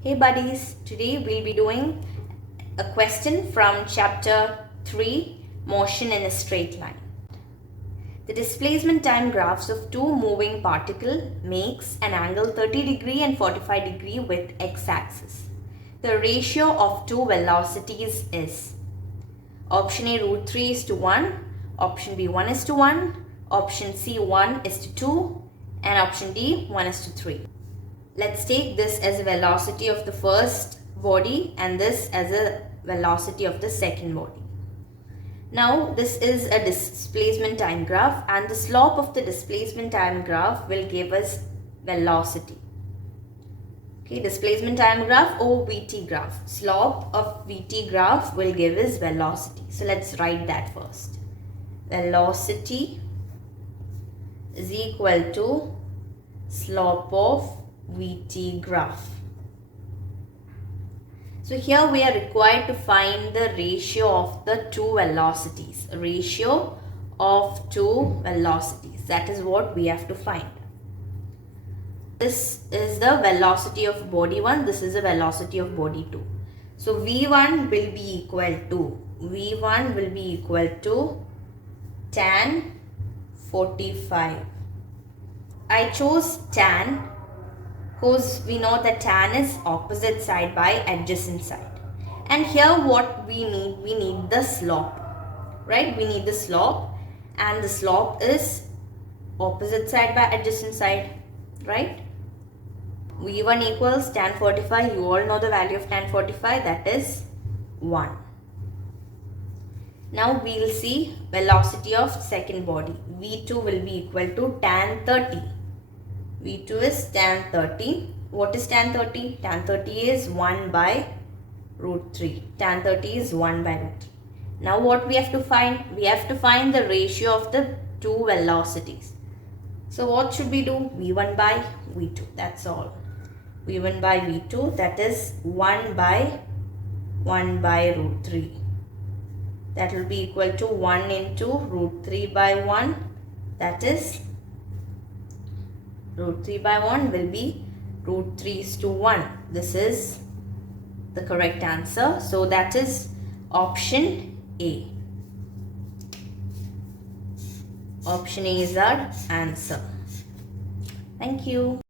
Hey buddies, today we'll be doing a question from chapter 3, Motion in a Straight Line. The displacement time graphs of two moving particles makes an angle 30 degree and 45 degree with x-axis. The ratio of two velocities is option A √3:1, option B 1:1, option C 1:2 and option D 1:3. Let's take this as a velocity of the first body and this as a velocity of the second body. Now this is a displacement time graph and the slope of the displacement time graph will give us velocity. Okay, displacement time graph or VT graph. Slope of VT graph will give us velocity. So let's write that first. Velocity is equal to slope of VT graph. So here we are required to find the ratio of the two velocities. Ratio of two velocities. That is what we have to find. This is the velocity of body 1. This is the velocity of body 2. So V1 will be equal to tan 45. I chose tan because we know that tan is opposite side by adjacent side. And here what we need the slope, right? We need the slope and the slope is opposite side by adjacent side, right? V1 equals tan 45. You all know the value of tan 45, that is 1. Now we will see velocity of second body. V2 will be equal to tan 30. V2 is tan 30. What is tan 30? Tan 30 is 1 by √3. Tan 30 is 1 by √3. Now what we have to find? We have to find the ratio of the two velocities. So what should we do? V1 by V2. That's all. V1 by V2, that is 1 by √3. That will be equal to 1 into √3 by 1. That is √3 by 1 will be √3:1. This is the correct answer. So that is option A. Option A is our answer. Thank you.